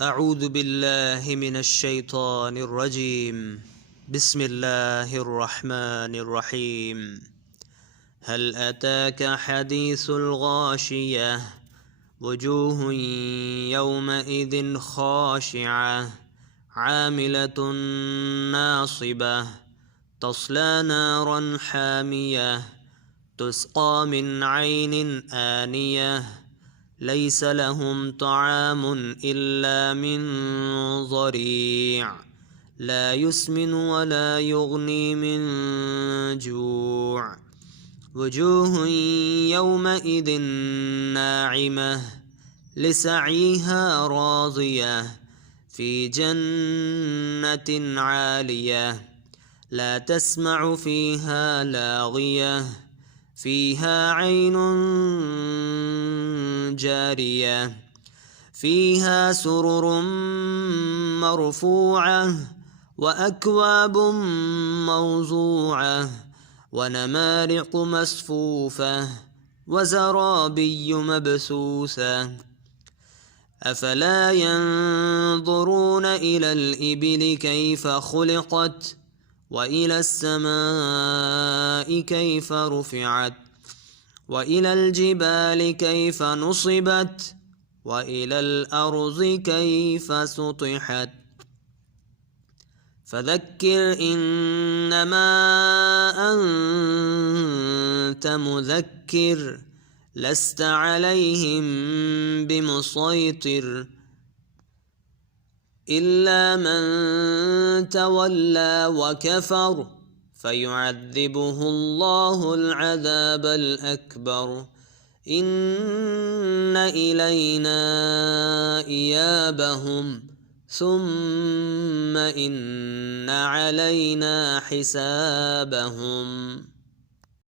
أعوذ بالله من الشيطان الرجيم. بسم الله الرحمن الرحيم. هل أتاك حديث الغاشية وجوه يومئذ خاشعة عاملة ناصبة تصلى نارا حامية تسقى من عين آنية ليس لهم طعام إلا من ضريع لا يسمن ولا يغني من جوع وجوه يومئذ ناعمة لسعيها راضية في جنة عالية لا تسمع فيها لاغية فيها عين جارية فيها سرر مرفوعة وأكواب موضوعة ونمارق مصفوفة وزرابي مبثوثة أفلا ينظرون إلى الإبل كيف خلقت وإلى السماء كيف رفعت وإلى الجبال كيف نصبت وإلى الأرض كيف سطحت فذكر إنما أنت مذكر لست عليهم بمسيطر إلا من تولى وكفر فيعذبه الله العذاب الأكبر إن إلينا إيابهم ثم إن علينا حسابهم.